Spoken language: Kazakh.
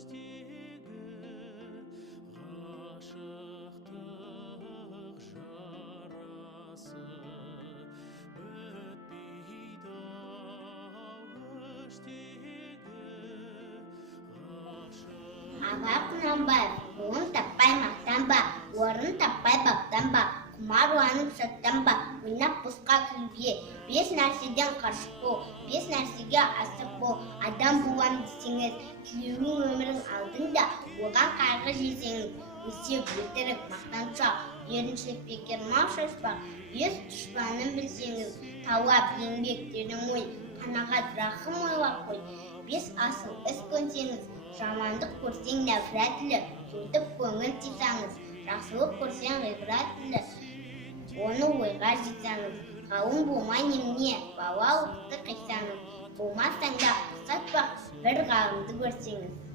іштегі ғашықтық жарасы бітпейді ау іштегі Аға Құнанбаев, ұлын таппай мақтанба, орын таппай баптанба, құмар уанып саттанба, ойнап босқа күлге. 5 нәрседен қашық бол, 5 нәрсеге асық бол. Адам болам десеңіз, тілеуің өмірің алдыңда, оған қайғы жесеңіз, өсек, өтірік, мақтаншақ, еріншілік, бекер, мал шашпақ, ес дұшпанын білсеңіз, тауап, еңбек, терең ой, қанағат, рахым ойлап қой. 5 асыл іс көнсеңіз, жамандық көрсең нәпіратілі, сөйтіп көңіл тисаңыз, жақсылық көрсең ғибратілі, оны ойға житсаңыз, ғалым болмай немене, бала ұлтты қисаңыз, болмастан да қысатпақ бір ғалымды көрсеңіз.